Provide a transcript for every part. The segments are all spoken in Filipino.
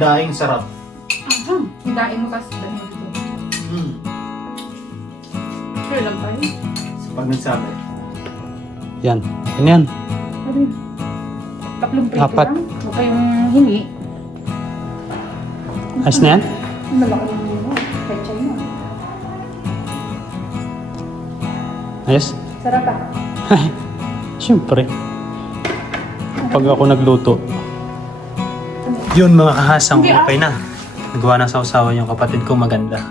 daing sarap. Hidain mo kasi dahil mo dito. Sure lang tayo. Sa pag nagsabi. Yan. Ganyan. Sabi, tatlong prito Apat. lang. Huwag kayong hingi. Ayos na yan? Malaki yung mo. Kahit China. Ayos? Sarap ah. Siyempre. Pag ako nagluto. Yun mga kahasang, okay na. Nagawa na sa usawa yung kapatid ko maganda.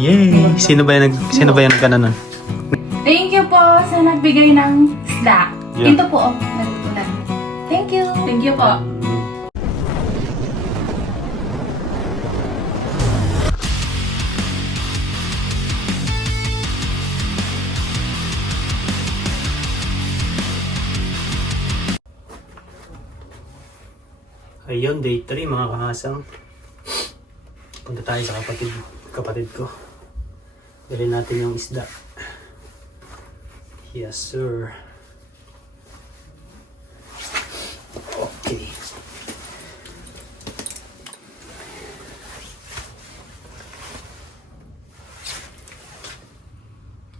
Yay! Sino ba yung nagkana nun? Thank you po sa nagbigay ng isda. Yeah. Ito po, nagtutunan. Thank you. Thank you po. Ayun, day 3 mga kahasang. Punta tayo sa kapatid ko. Dali natin yung isda. Yes, sir. Okay.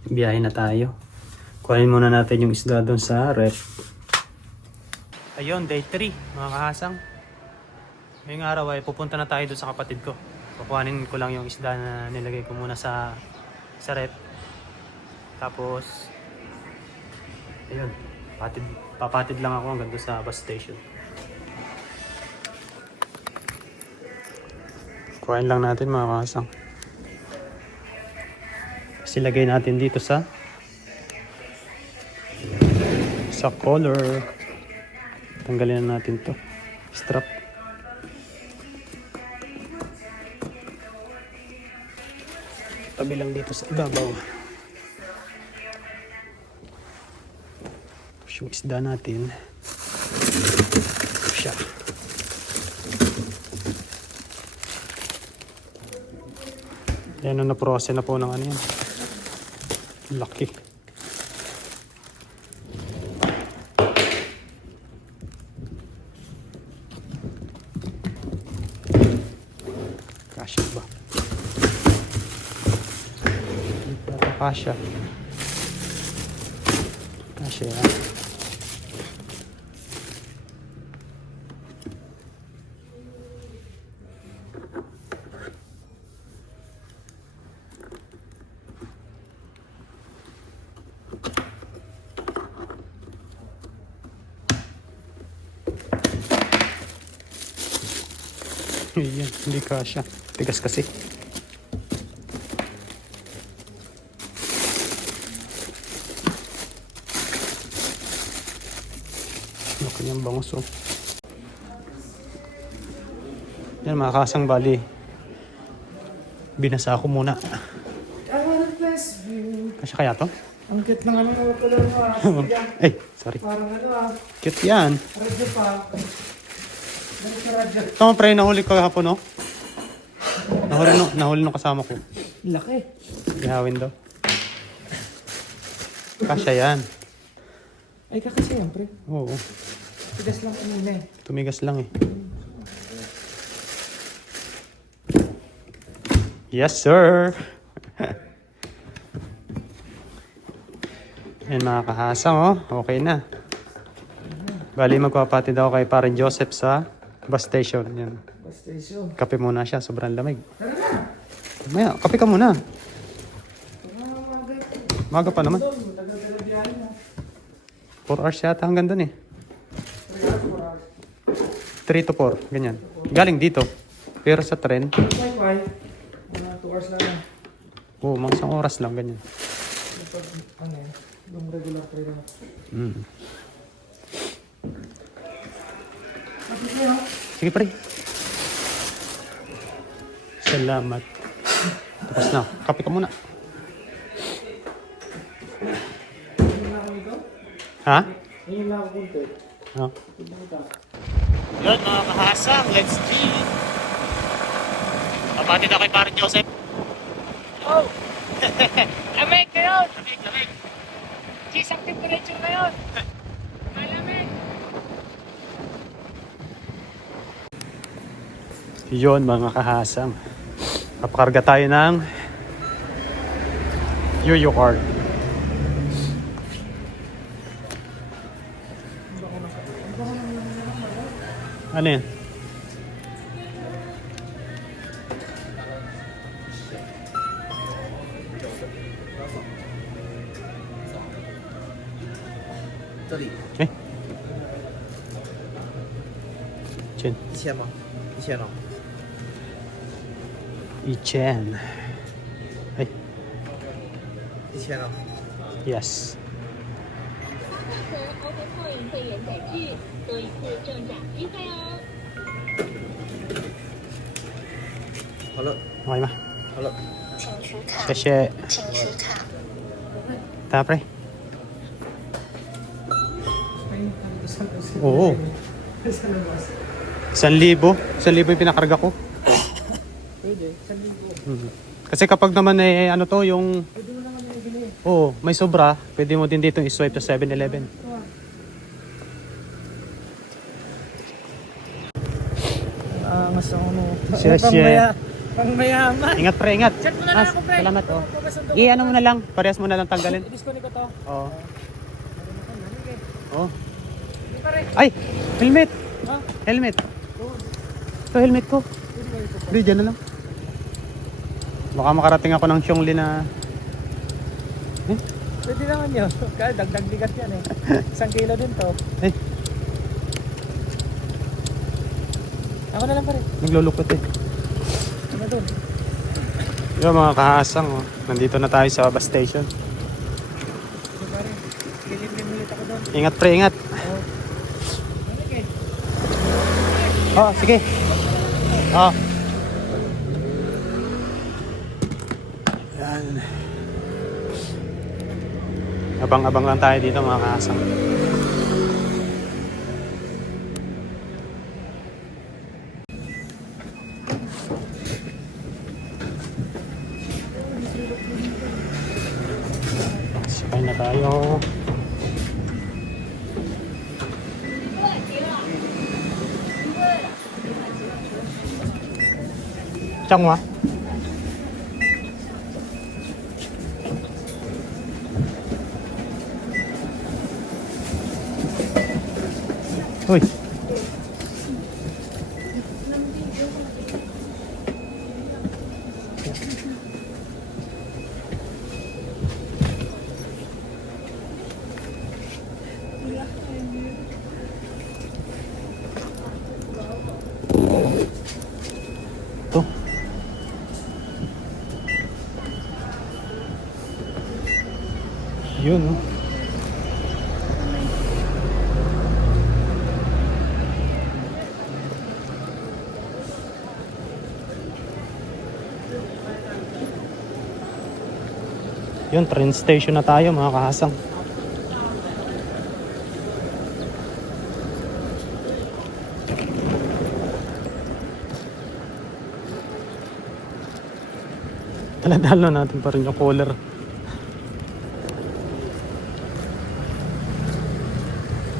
Biyahe na tayo. Kuhanin muna natin yung isda doon sa ref. Ayun, day 3 mga kahasang. Ngayong araw ay pupunta na tayo doon sa kapatid ko. Kukuhanin ko lang yung isda na nilagay ko muna sa rep. Tapos, ayun, papatid lang ako hanggang doon sa bus station. Kuhanin lang natin mga kasang. Kasi lagay natin dito sa collar. Tanggalin na natin to strap. Tabi lang dito sa ibabaw. Tapos yung isda natin. Ito siya. Yan na na-process na po ng ano yan. Laki. Kasya ba? Kasya. Kasya yan. Ayan, hindi kasya. Tigas kasi. Laki niyang bangus oh. Yan mga kasang bali. Binasa ako muna. Kasya kaya to? Ang cute ng ano mo pala mo. Ay, sorry. Parang ano ah. Cute yan. Radyo pa. Balik sa radyo. Tama pre, nahuli ko kahapon no? Nahuli nung kasama ko. Laki. Ihawin daw. Kasya yan. Ay kakasya yan pre. Oo. Tigas lang kanina eh. Tumigas lang eh. Yes, sir! Yan mga kahasang oh. Okay na. Bali magpapatid ako kay Parin Joseph sa bus station. Yan. Bus station. Kape muna siya. Sobrang lamig. Maya, kape ka muna. Maga pa naman. 4 hours yata hanggang dun eh. 3 to 4, ganyan. Galing dito. Pero sa tren, Wi-Fi. 2 hours lang yan. mga isang oras lang, ganyan. Ano eh. Yung regular train lang. Sige pre. Salamat. Tapos na. Kape ka muna. Ha? Ngayon lang ako punta. Oh. Yun mga kahasang, let's eat! Papatid ako kay Parin Joseph. Oh! Lamig ngayon! Lamig! Gisang temperature ngayon! Malamig! Yun mga kahasang. Kapakarga tayo ng Yoyo card. Ano yan? Eh? 千1000吗？1000哦。 1000. Ay, 1000哦。 yes. 和 OpenCoin 会员载具多一次中奖机会哦。好了， Okay ba? 好了。 请取卡， Kasi, 请取卡。 tapre. Ay, sa labas. Oo. Sa labas. 1,000 yung pinakarga ko. Pwede, 1,000. Mhm. Kasi kapag naman ano to, yung... Pwede mo naman nabili. Oo, may sobra. Pwede mo din dito i-swipe sa 7-Eleven. Mas ako no. Siya. Pang mayaman. Ingat pre, ingat. Chat mo na lang ako, pre. Salamat, oh. Papasundo ko. I-ano mo na lang, parehas mo na lang tanggalin. I-disconnect ko to. Oo. Oh. Hindi pa rin. Ay! Helmet! Ha? Helmet! Ito, helmet ko. Hindi, dyan na lang. Baka makarating ako ng Xiongli na... Pwede naman yun. Kaya dagdag bigat yan eh. 1 kilo din to. Eh, Ako na lang pa rin. naglulukot eh. Ano doon? Yung mga kahasang, oh. Nandito na tayo sa bus station. Ano pa rin? Lilim-lim ulit ako doon. Ingat pre, ingat. Oo. Okay. Oh, sige. Oh. Yan. Abang-abang lang tayo dito mga kahasang. Sakay na tayo. Changwa. Uy. Ito. Yun, oh. Yun, train station na tayo mga kahasang. Taladalo natin pa rin yung cooler.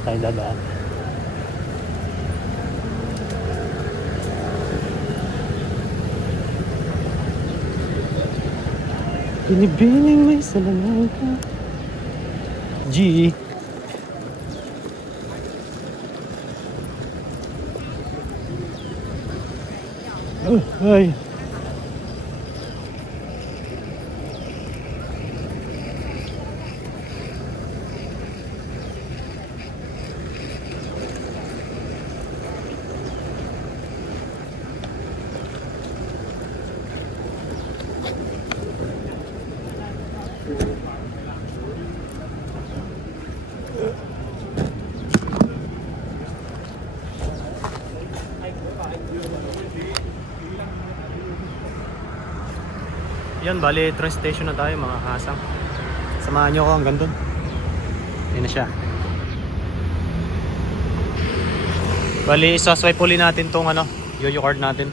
Tayo dadaan. Binibining may salamanca. G. Oh, ay. Yan, bali train station na tayo mga kasang. Samahan nyo ako hanggang dun. Ayun na siya. Bali, isaswipe uli natin tong ano, Yoyo card natin.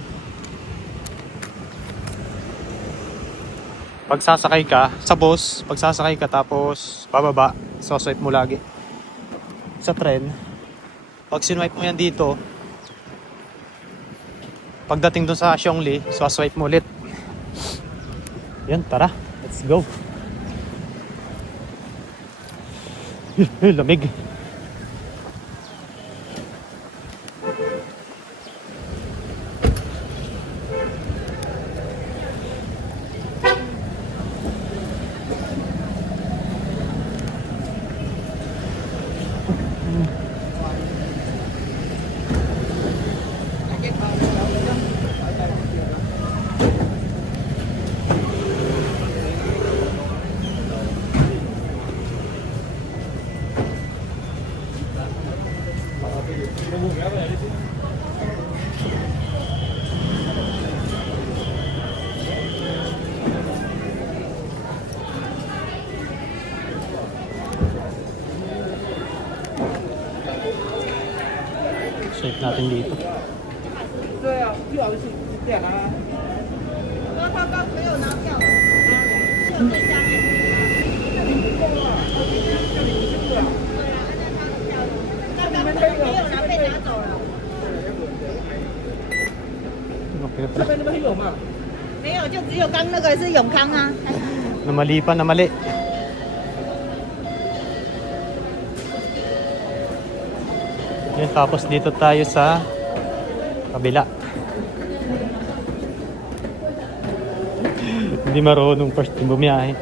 Pag sasakay ka, sa bus, pag sasakay ka tapos bababa, isaswipe mo lagi. Sa tren, pag sinwipe mo yan dito, Pagdating dun sa Xiongli, swipe mo ulit. Yan, tara. Let's go. Lamig. Swipe natin dito. 对啊，票是这样啊。刚刚没有拿票，就等下面。刚刚没有拿，被拿走了。 Okay, 这边那边有吗？没有，就只有刚那个是永康啊。 namali pa, namali. Yan, tapos dito tayo sa kabila. Hindi marunong first yung bumiyahe.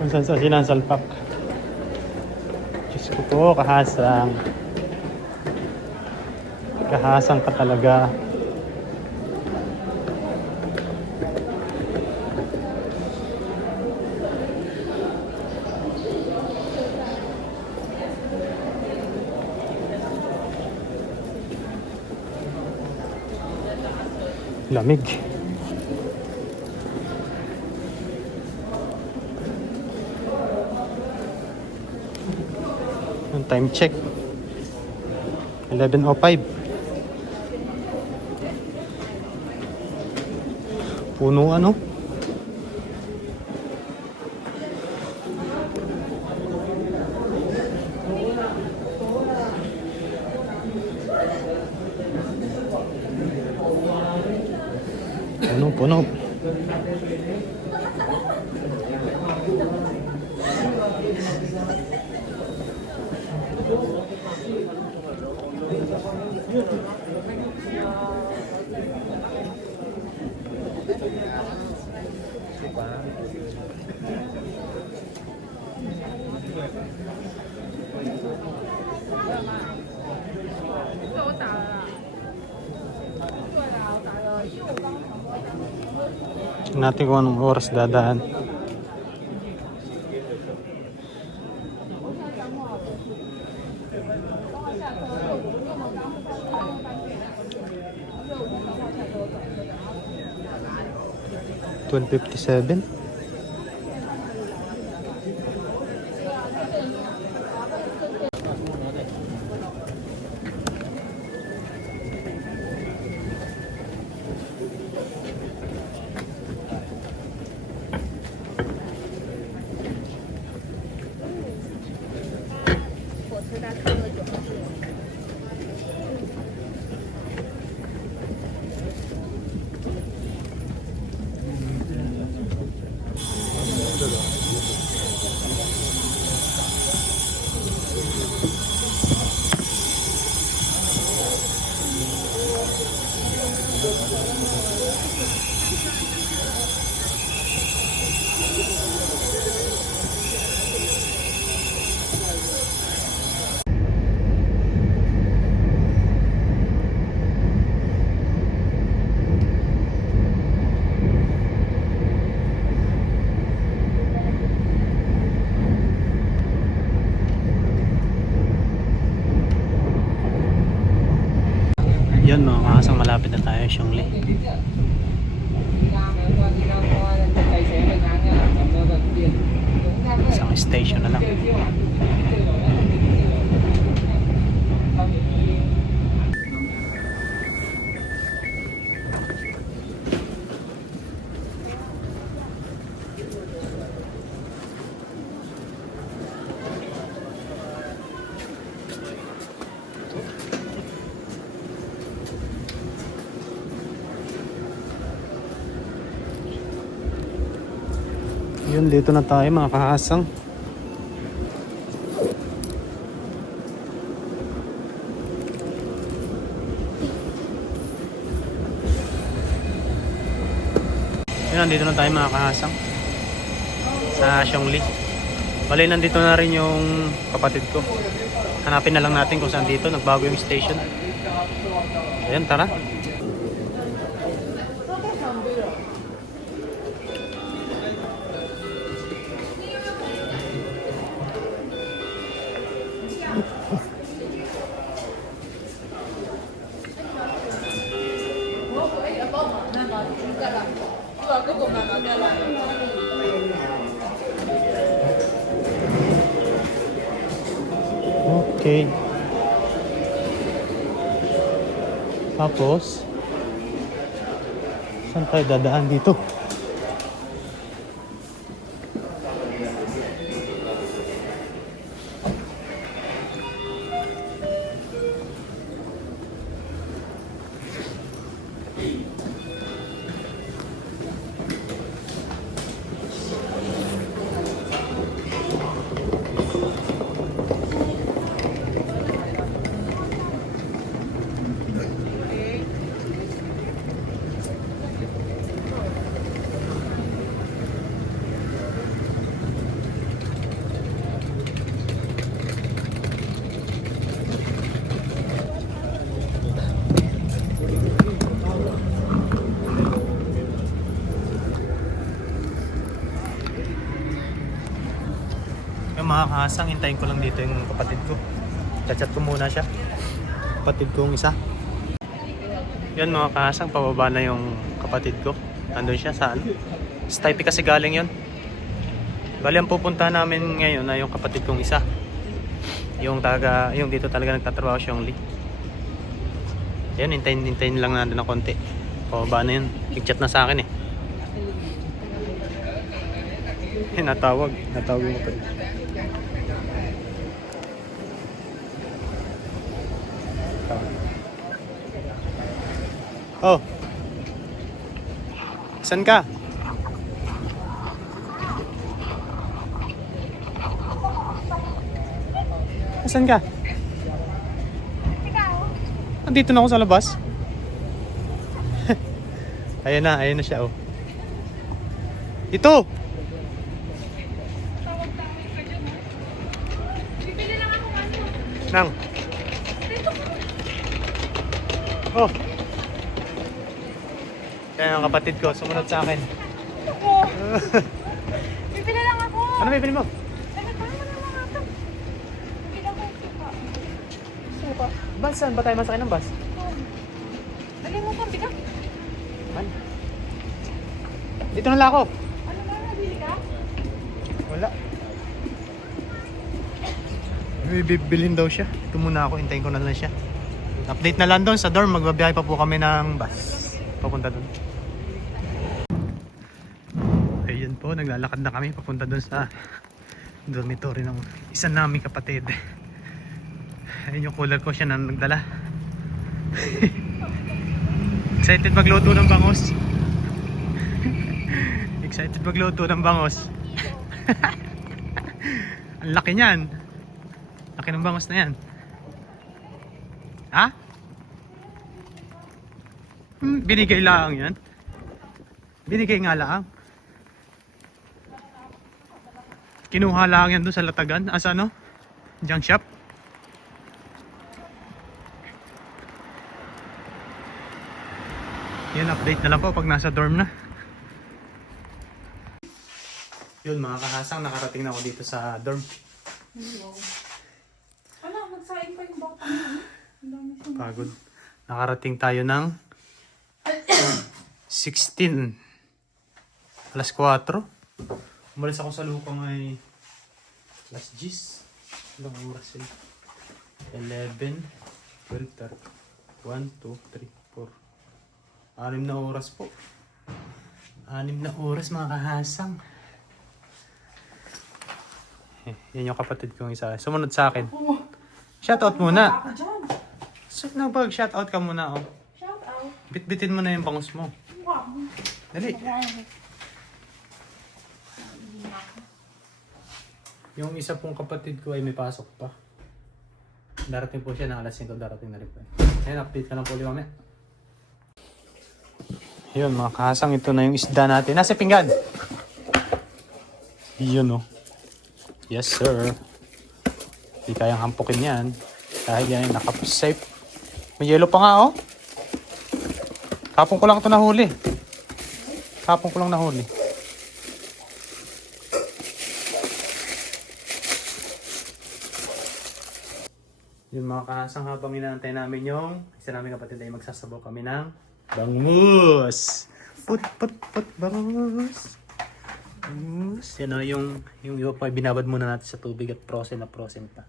Kung saan sa sinasalpak. Diyos ko po, kahasang. Kahasang ka talaga. Lamig. Yung time check 11:05. Puno ano? Puno. Tingnan natin kung anong oras dadaan. $12.57. Yan mga kasang malapit na tayo Xiongli. Isang station na lang. Yun, dito na tayo mga kahasang. Yun, nandito na tayo mga kahasang. Sa Xiongli. Bali, nandito na rin yung kapatid ko. Hanapin na lang natin kung saan dito. Nagbago yung station. Ayan, tara. Okay. Tapos, saan tayo dadaan dito? Yung mga kahasang, hintayin ko lang dito yung kapatid ko. Chat-chat ko muna siya. Kapatid kong isa. Yan mga kahasang, pababa na yung kapatid ko. Nandun siya sa ano. Sa Taipei kasi galing yun. Bali ang pupunta namin ngayon na yung kapatid kong isa. Yung dito talaga nagtatrabaho siyang Lee. Yan, hintayin lang natin ng konti. Pababa na yun. Nag-chat na sa akin eh. Natawag yung kapatid. Oh. Saan ka? Saan ka? Andito na ako sa labas. Ayan na siya oh. Ito. Nang. Oh. Kaya ang kapatid ko, sumunod sa akin. Bibili lang ako. Ano bibili mo? Nagkakaroon mo na mga ito. Bibili lang ako suka. Suka. Bas, saan ba tayo masakay ng bus? Dali mo pa, bigat. Man. Dito na lang ako. Ano na, nabili ka? Wala. May bibilhin daw siya. Ito muna ako, hintayin ko na lang siya. Update na lang doon sa dorm. Magbabiyahe pa po kami ng bus. Papunta doon. Ayun po, naglalakad na kami papunta doon sa dormitory ng isa naming kapatid. Ayun yung cooler ko, siya na nagdala. Excited magluto ng bangos. Excited magluto ng bangos. Ang laki niyan. Laki ng bangos na yan. Ha? Binigay lang yan. Binigay nga lang. Kinuha lang yan doon sa Latagan. Asa ano? Junk shop. Yan, update na lang po pag nasa dorm na. Yun mga kahasang, nakarating na ako dito sa dorm. Wala, nagsaing pa yung bata mo. Pagod. Nakarating tayo ng 16. Alas 4. Umalis ako sa Lukang ay alas 10. Ilang oras yun? 11, 12, 1, 2, 3, 4. 6 na oras po. 6 na oras mga kahasang. Yan yung kapatid kong isa. Sumunod sa akin. Shoutout muna. Ako dyan. Nagpag-shoutout ka muna oh. Shout out. Bitbitin mo na yung bangus mo. Wow. Dali. Yung isa pong kapatid ko ay may pasok pa. Darating po siya ng alas 5, darating na rin po. Ayan, update ka lang po ulit mamaya. Yun mga kahasang, ito na yung isda natin. Nasa pinggan! Yun oh. Yes sir. Hindi kayang hampukin yan. Dahil yan ay nakasafe. May yellow pa nga oh. Kapon ko lang ito nahuli. Kapon ko lang nahuli. Yung mga kahasang habang inaantay namin yung isa namin kapatid ay magsasabaw kami ng bangus. Put bangus. Bangus. Yan o, yung iba pa binabad muna natin sa tubig at frozen na frozen pa.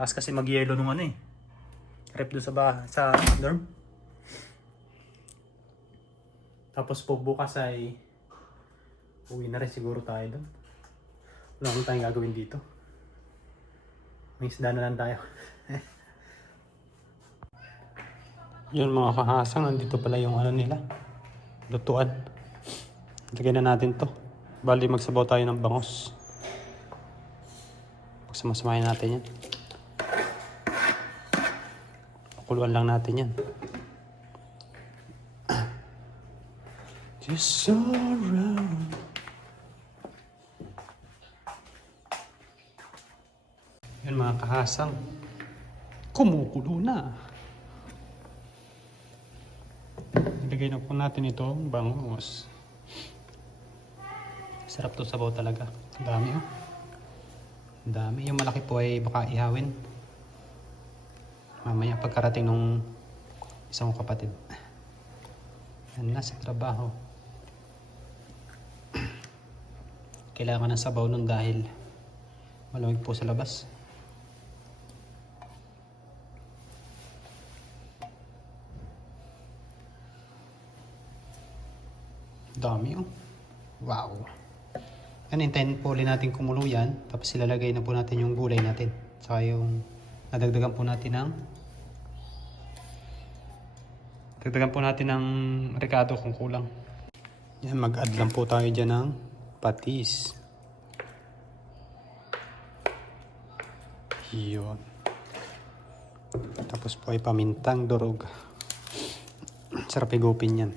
Tapos kasi mag-yelo nung ano eh. Rep doon sa dorm. Tapos po bukas ay uwi na rin siguro tayo doon. Wala akong tayong gagawin dito. May isda na lang tayo. Yun mga kahasang, nandito pala yung ano nila. Lutuan. Lagyan na natin to. Bali magsabaw tayo ng bangus. Pagsamasamahin natin yan. Pakuluan lang natin yan. Just around. Yan mga kahasang. Kumukulo na. Ilagay na po natin itong bangus. Sarap to sabaw talaga. Ang dami oh. Ang dami. Yung malaki po ay baka ihawin. Mamaya pagkarating nung isang kapatid. Yan na sa trabaho. Kailangan ng sabaw nun dahil malamig po sa labas. Dami oh. Wow. Hintayin po ulit natin kumulo yan. Tapos ilalagay na po natin yung gulay natin. Saka yung nadagdagan po natin ng ricado kung kulang. Yan, mag-add lang po tayo dyan ng patis. Yun. Tapos po ay pamintang durog. Sarap igupin yan.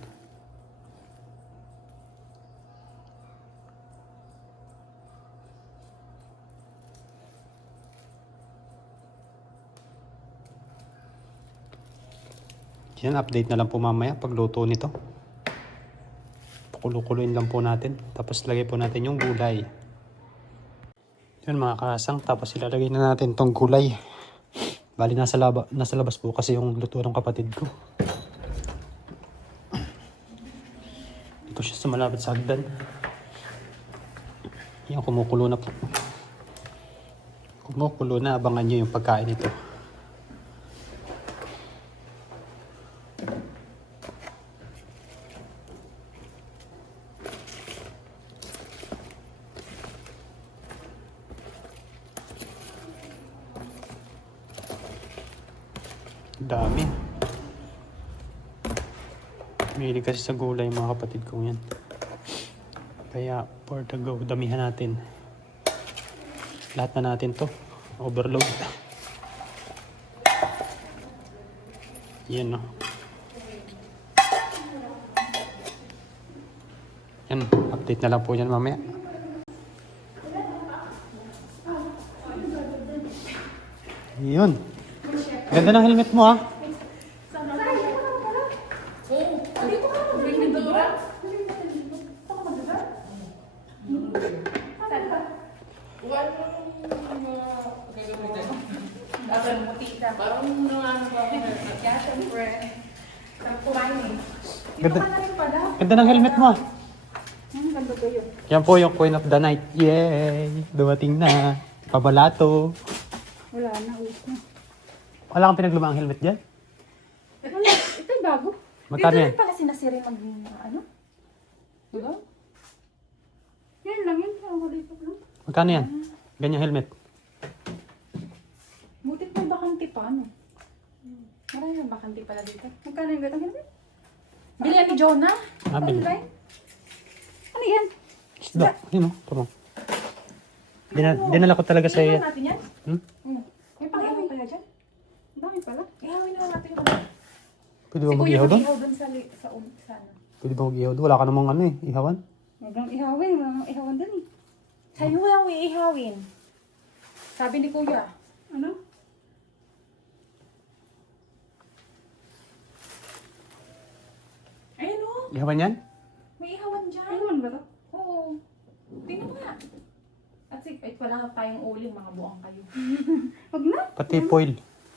Yan, update na lang po mamaya pagluto nito. Pakulo-kuloyin lang po natin. Tapos lagay po natin yung gulay. Yan mga kahasang. Tapos ilalagay na natin tong gulay. Bali nasa labas po kasi yung luto ng kapatid ko. Dito siya sa malapit sa hagdan. Yan, kumukulo na po. Kumukulo na. Abangan nyo yung pagkain nito. Dami. Mahilig kasi sa gulay mga kapatid kong yan. Kaya for the go, damihan natin. Lahat na natin to. Overload. Yan no. Yan, update na lang po yan mamaya. Yun. Ganda ng helmet mo ah. Ganda ng helmet mo ah. Yan po yung Queen of the Night. Yay! Dumating na. Pabalato. Wala na, ulit na. Wala kang pinaglumaang helmet dyan? Wala, ito yung bago. Magkano Dito yan? rin pala sinasiri mag ano? Diba? Yan lang yun. Wala lang. Magkano yan? Ganyang helmet. Butit may bakante pa, ano? Marami yung bakante pala dito. Magkano yung gatang helmet? Bilihan ni Jonah. Ah, bili. Online. Ano yan? Isda. Yun o. Parang. Dinala ko talaga sa iyo. Ihawan natin yan? Hmm? May pang-ihaw kaya dyan? Ang dami pala. Ihawin naman natin yung ano. Pwede Si ba Kuya mag-ihaw doon? mag-ihaw doon sa ano. Pwede ba mag-ihaw doon? Wala ka namang ano eh, ihawan. Huwag nang ihawin. Wala nang ihawan doon eh. Sa'yo lang ihawin. Sabi ni Kuya. Ano? Ayun o. Ihawan yan? May ihawan dyan. Ihawan ba to? Oo. Tingnan mo nga. At sige, wala ka tayong uling, mga buang kayo. Huwag na. Pati foil.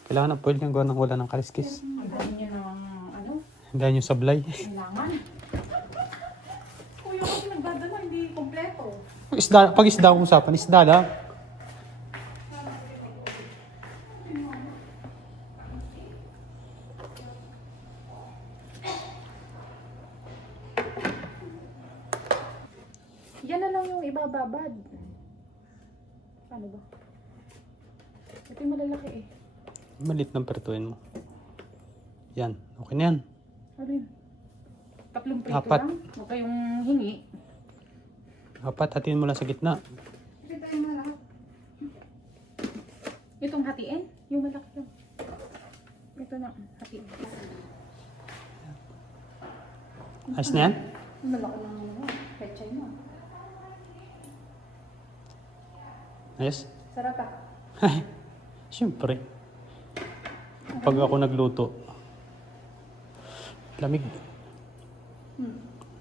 Kailangan ng foil yung gawa ng wala ng kaliskis. Ang dami niyo ng ano, Hindi yung sablay. kailangan. Kuya kasi nagdadala, hindi kompleto. Pag isda ang usapan, isda lang. Yan na lang yung ibababad. Paano ba? Ito yung malalaki eh. Malit ng pertuin mo. Yan. Okay na yan. Ano yun? Tatlong prito Apat. lang. Huwag kayong hingi. Apat, hatiin mo lang sa gitna. Ito yung malaki. Itong hatiin? Yung malaki lang. Ito na, hatiin. Ayos na yan? Yung malaki lang naman. Pechay mo. Ayos? Sarap ah. Siyempre. Pag ako nagluto. Lamig.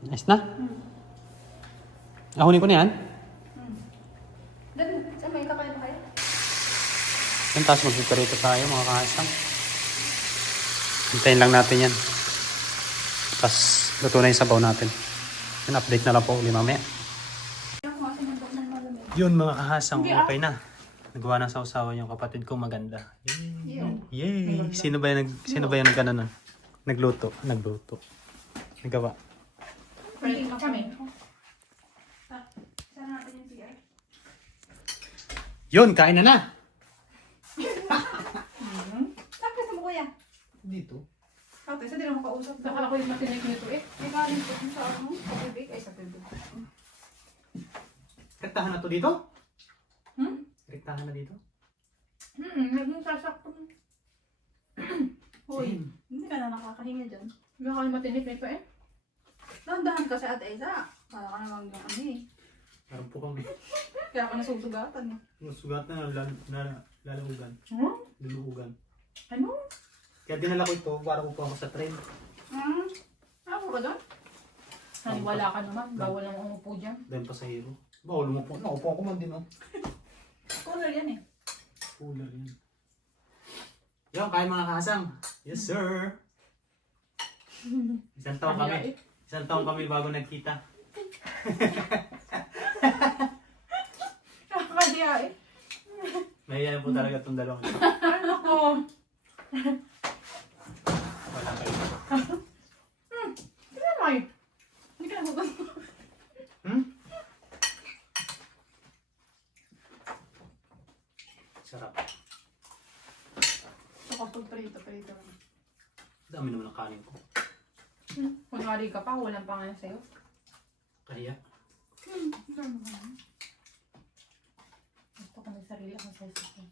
Ayos na? Ahonin ko na yan? Dan, saan may kakain kayo? Yan, tapos magpiperito tayo mga kahasang. Hintayin lang natin yan. Tapos luto na yung sabaw natin. Yan, update na lang po ulit mamaya. Yun mga kahasang, okay na. Nagawa na sa usawa yung kapatid ko maganda. Yay! Sino ba yung nag nun? Nagluto. Nagawa. Pwede ka kami. Saan natin yung CR? Yun, kain na na! Saan kasi mo kuya? Dito. Ate, saan din ako kausap? Baka ako yung matinig nito eh. May galing po sa ano? Sa bibig? Ay, sa bibig. Rektahan na to dito? Rektahan na dito? Naging sasakto. Hoy, hindi ka na nakakahinga dyan. Baka kayo matinig nito eh. Dahan-dahan kasi Ate Eza. Para ka namang yung ano eh. Meron po kami. Kaya ako nasusugatan eh. Sugat na lalahugan. Luluhugan. Ano? Kaya dinala ko ito para po ako sa train. Ako ba doon? Naniwala ka naman. Bawal ang umupo dyan. Dahil pa sa hero. Bawal umupo. Naupo ako man din, oh. Cooler yan eh. Cooler yan. Yung, kain mga kasang. Yes, sir. Isang taon kami. Isang taon kami bago nagkita. Kaya eh. Nahiya po talaga itong dalawang ito. Ano ko? Wala kayo. Tignan mo eh. Hindi ka nagugas. Sarap. Ito kapag prito. Dami naman ang kanin ko. Kunwari ka pa, walang pangalan sa'yo. Kaya. Gusto ko may sarili akong sasakyan.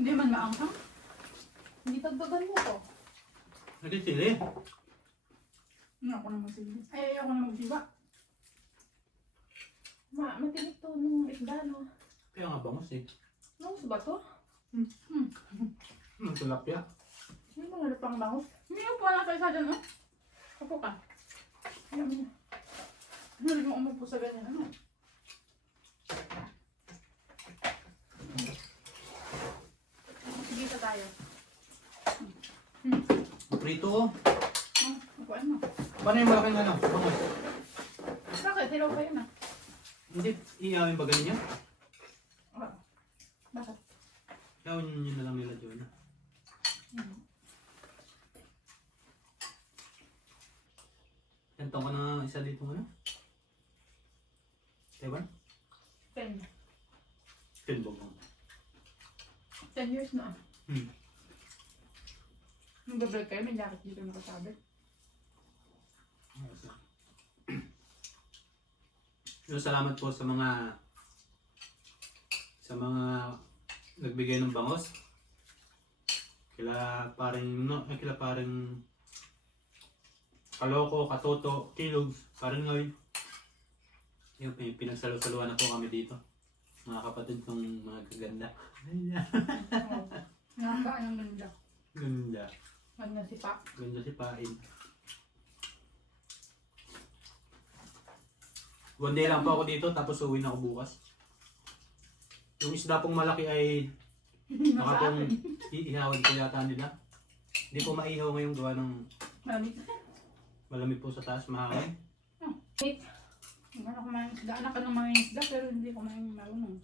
Hindi man maanghang. Hindi tagdagan mo ko. Nagkitili. Hindi ako na magsiba. Ay, ayoko na magsiba. Matinig to nung isda, no? Kaya nga bangos eh. Bangus ba to? Tilapia. Hindi mo nga pang bangus. Hindi mo po lang sa dyan, no? Kapo ka. Ayaw mo na. Hindi mo umupo sa ganyan, ano? Sige, sa tayo. Prito oh. Nakuhaan mo. Paano yung malaking ano? Bangos. Bakit? Hilaw pa yun, ah. Hindi, iawin ba ganyan? Bakit? Iawin yun na lang nila Joanna. Yan taon ka na isa dito ano? Taiwan? 10. 10 ba bang? 10 years na. Nung babalik kayo, may jacket dito nakasabi. So, salamat po sa mga nagbigay ng bangos. Kila paring Kaloko, Katoto, Kilog, paring Noy. Yung pinagsalo-saluhan na po kami dito. Mga kapatid kong mga kaganda. Nakakaano ng ganda. Ganda. Ganda si Pa. Ganda si Pain. One day lang po ako dito tapos uwi na ako bukas. Yung isda pong malaki ay baka pong iihawad ko yata nila. Hindi po maihaw ngayong gawa ng malamig po sa taas, mahangin. Hindi ako kumain isda. Anak ka ng mga isda pero hindi ko kumain marunong.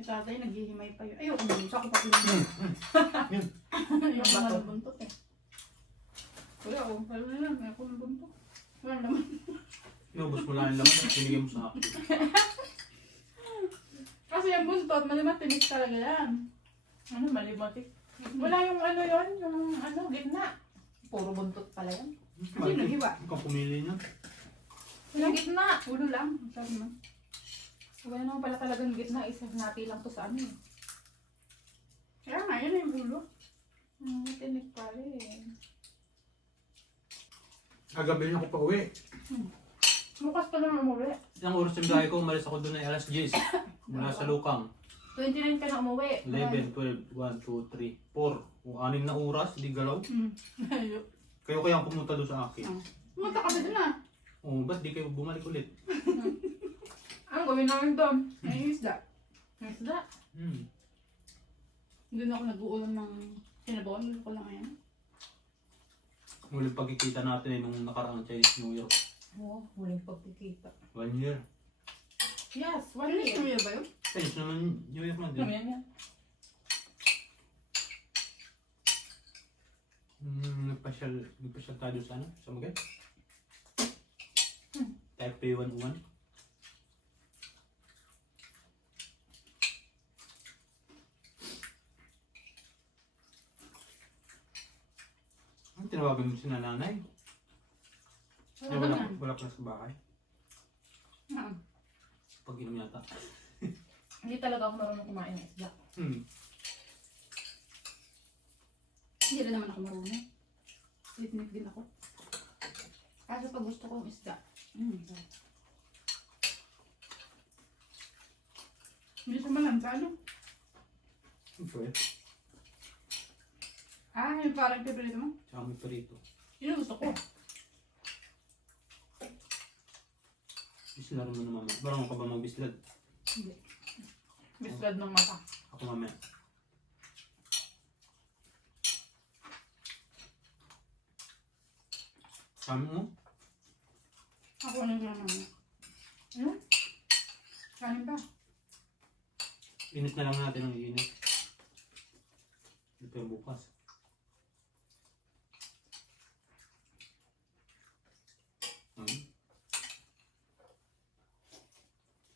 Si tatay naghihimay pa yun. Ayoko naman. Saka pa pinag. Ayoko na nabuntot eh. Wala ako. Wala na lang. Ayoko nabuntot. Wala naman. Inubos mo lang yung laman at binigyan mo sa akin. Kasi yung buntot, malimatik talaga yan. Ano, malimatik? Wala yung ano yun, yung ano, gitna. Puro buntot pala yan. Kasi nahiwa. Ikaw pumili niya. Yung gitna, ulo lang. Sabi mo. Wala naman pala talagang gitna, isa napi lang to sa ano eh. Kaya nga, yun na yung ulo. Tinik pala eh. Kagabi na ako pa uwi. Bukas pa naman umuwi. Isang oras yung biyahe ko, umalis ako doon ay alas 10. Mula sa Lukang. 29 ka na umuwi. 11, 12, 1, 2, 3, 4. O 6 na oras, di galaw. Ayun. Kayo kaya pumunta doon sa akin. Pumunta ka ba dun ah? O, ba't di kayo bumalik ulit? Ang gawin namin doon? May isda. May isda. Doon ako nag-uulam ng sinabon. Doon ko lang ngayon. Muling pagkikita natin ay nung nakaraang Chinese New Year. Oo, huling pagkikita. 1 year. Yes, 1 year. New Year ba yun? Chinese naman New Year man din. Yan yan. Nagpasyal tayo sa ano? Sa Magay? Taipei 101. Ang tinawagan mo si nanay? Wala pa sa bahay. Pag-inom yata. Hindi talaga ako marunong kumain ng isda. Hindi rin naman ako marunong. Litnik din ako. Kaso pag gusto kong isda. Hindi siya malansa, ano? Okay. Yung parang favorite mo? Tsaka may perito. Yun ang gusto ko. Bislaro mo naman. Barang ka ba mag-bislad? Hindi. Bislad ng mata. Ako mamaya. Kami mo? Ako ano yung naman. Ano? Kanin ba? Init na lang natin ang init. Ito yung bukas.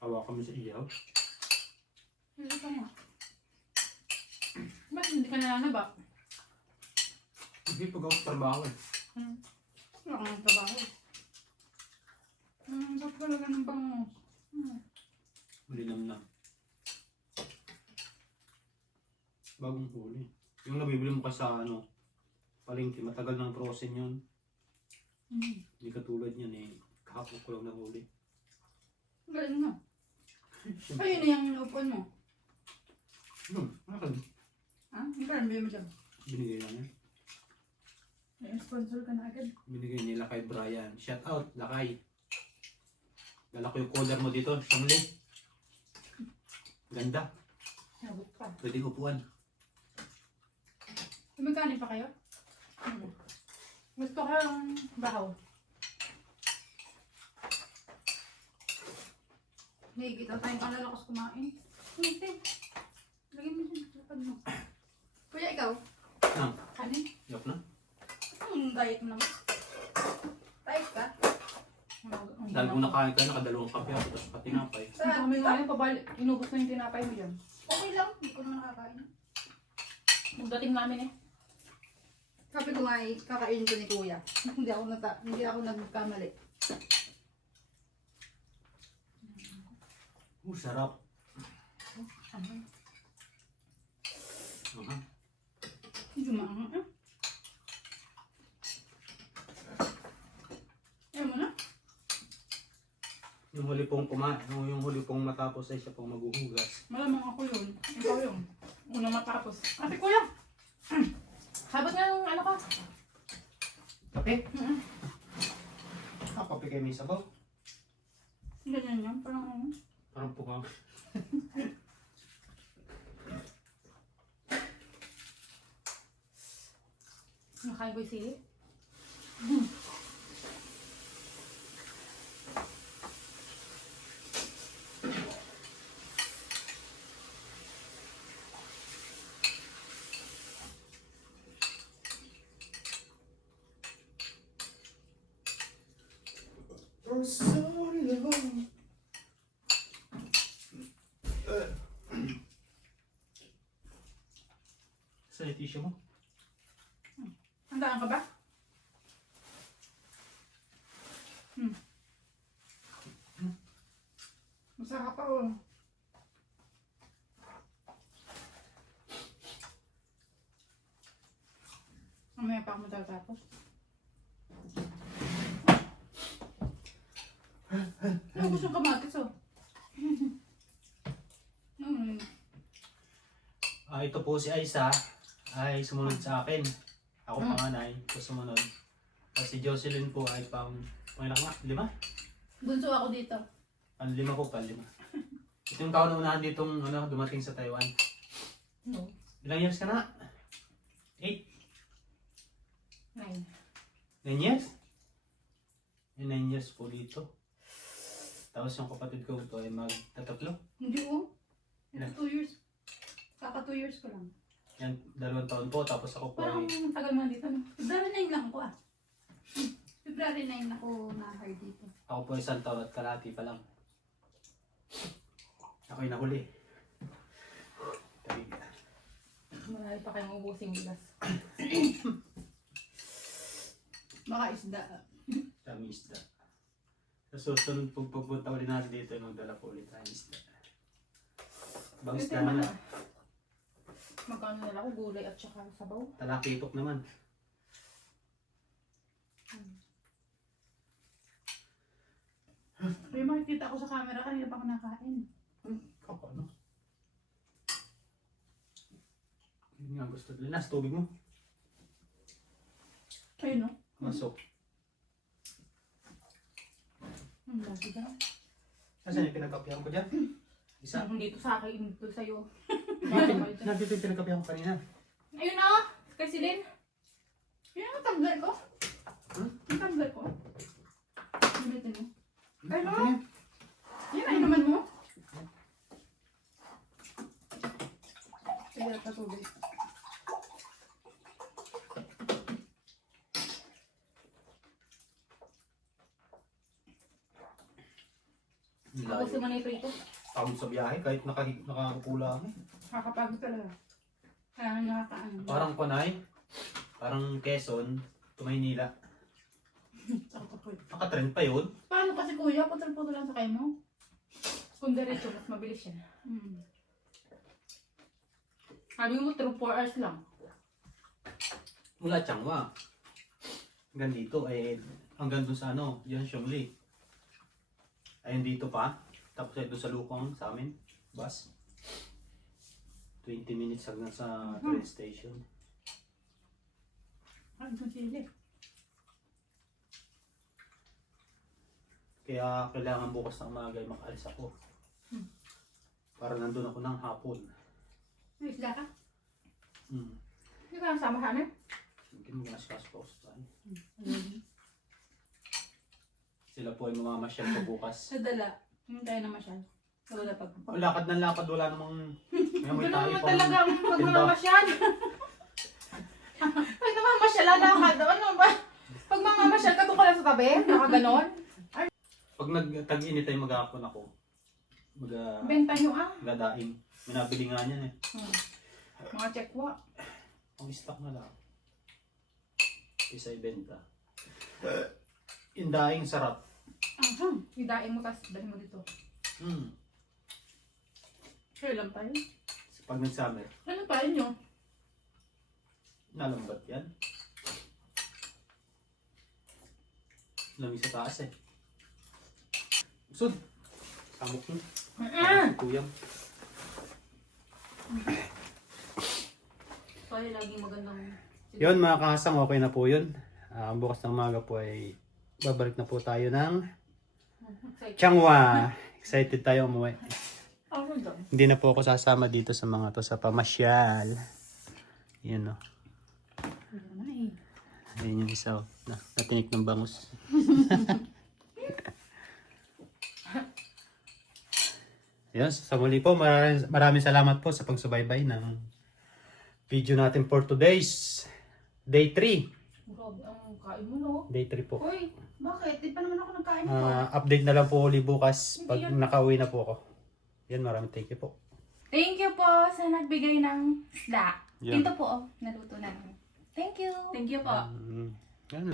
Awa kami sa iyaw. Hindi ka nga. Ba't hindi ka nananabak? Hindi pag ako sa trabaho eh. Wala ka ng trabaho. Ba't wala ka ng bangus? Hindi naman. Bagong huli. Yung nabibili mo kasi sa ano, palengke, matagal ng frozen yun. Hindi katulad yan eh. Kahapon ko lang nahuli. Galing na. Ayun na yung inuupuan mo. Akin. Yung parang bili mo dyan. Binigay lang yan. May sponsor ka na agad. Binigay nila kay Brian. Shout out, Lakay. Dala ko yung collar mo dito, Shamli. Ganda. Nabot pa. Pwede upuan. Magkano pa kayo? Gusto ko yung bahaw. Higit tayong kalalakas kumain. Hindi. Lagyan mo dyan. Lapad mo. Kuya, ikaw? Nang, Kanin? yok na. Diet mo naman. Diet ka? Dahil kung nakain ka, nakadalawang kape ako, tapos patinapay. Sa kami ngayon, pabalik. Inubos na yung tinapay mo dyan. Okay lang. Hindi ko naman nakakain. Magdating namin eh. Sabi ko nga kakainin ko ni Kuya. Hindi ako nagkamali. Sarap. Ano? Uh-huh. Maangang ah. Ayaw mo na? Yung huli pong yung huli pong matapos ay siya pong maghuhugas. Malamang ako yun. Ikaw yun. Una matapos. Ate kuya! Sabot nga yung ano ka? Kape? Kape kayo may sabaw. Ganyan yan. Parang ano. Parang pukang. Nakain ko yung sili. For so long. Sa tissue mo? Handaan ka ba? Masarap pa oh. Mamaya pa ako matatapos. Ano gusto ng kamatis oh? Ito po si Aisa ay sumunod sa akin. Ako panganay, ito sumunod. Tapos si Jocelyn po ay pangilang nga, 5? Bunso ako dito. 5 po, 5. Ito yung kauna-unahan ditong dumating sa Taiwan. No. Ilang years ka na? 8? 9. 9 years? 9 years po dito. Tapos yung kapatid ko ito ay magtatatlo. Hindi oh. Ilan? 2 years. Kaka 2 years ko lang. Yan, 2 taon po. Tapos ako po Parang ay... tagal mo dito no? February 9 lang ako ah. February 9 ako na-hire dito. Ako po ay 1 taon at kalahati pa lang. Ako'y nahuli. Tagiga. Marami pa kayong ubusing bigas. Baka isda. Dami isda. Sa susunod pag pupunta ulit natin dito, magdala po ulit tayo isda. Bang isda na. Magkano na lang ako, gulay at saka sabaw. Talakitok naman. May makikita ko sa camera, kanina pa ako nakain. Ako ano? Yun nga gusto. Linas, tubig mo. Ayun no? Masok. Lagi ka. Nasaan yung pinagkapihan ko dyan? Isa? Dito sa akin, dito sa'yo. Nandito yung pinagkapihan ko kanina. Ayun na! Kay Silin. Yan ang tumbler ko. Ang tumbler ko. Gamitin mo. Ay no! Yan ay naman mo. Sige, tatubig. Ako si Manay Prito. Pagod sa biyahe kahit nakakapula kami. Kakapagod talaga. Kaya nakakaano. Parang Panay, parang Quezon, to Maynila. Nakatrend pa yun. Paano kasi kuya? Putol-putol lang sa kayo mo? Kung diretso, mas mabilis yan. Sabi mo, 3-4 hours lang. Mula Changwa. Hanggang dito, hanggang dun sa yan Xiongli. Ayun dito pa. Tapos ito sa Lukang sa amin. Bus. 20 minutes hanggang sa train station. Ay, ito sili. Kaya kailangan bukas ng umaga ay makaalis ako. Para nandun ako ng hapon. May isla ka? Hindi ka nasama sa amin? Hindi mo gas-gas pa tayo. Sila po ay mamamasyal ko bukas. Sa dala. Hindi tayo na masyal. Sa dala pag... Lakad ng lakad, wala namang... May Wala tayo naman pang... talaga pag mamamasyal. Pag namamasyal, lakad. Ano ba? Pag mamamasyal ka, doon ka lang sa tabi? Nakaganon? Pag tag-init ay maghapon ako. Benta nyo ah. Magadaing. May nabili nga niyan eh. Mga chekwa. Ang stock na lang. Isa ibenta. Yung daing sarap. Idain mo, tapos dali mo dito. Kailan pa yun? Pag nag-summer. Ano pa yun yun? Nalambat yan. Lamig sa taas eh. Usod. Samok mo. Tuyang. So, yun laging magandang... Yun mga kahasang, okay na po yun. Bukas ng umaga po ay babalik na po tayo ng Changhua. Excited tayo umuwi. Ako dyan. Hindi na po ako sasama dito sa mga to sa pamasyal. Yun o. Hindi naman eh. Ayun yung isa o. Natinik ng bangus. Yun, sa muli po, maraming salamat po sa pagsubaybay ng video natin for today's day 3. Grabe ang kain mo, no? Day 3 po. Uy, bakit? Di pa naman ako nagkain ito. Update na lang po uli bukas pag nakauwi na po ako. Yan, maraming thank you po. Thank you po sa nagbigay ng isda. Yeah. Ito po, naluto namin. Thank you. Thank you po. Yan.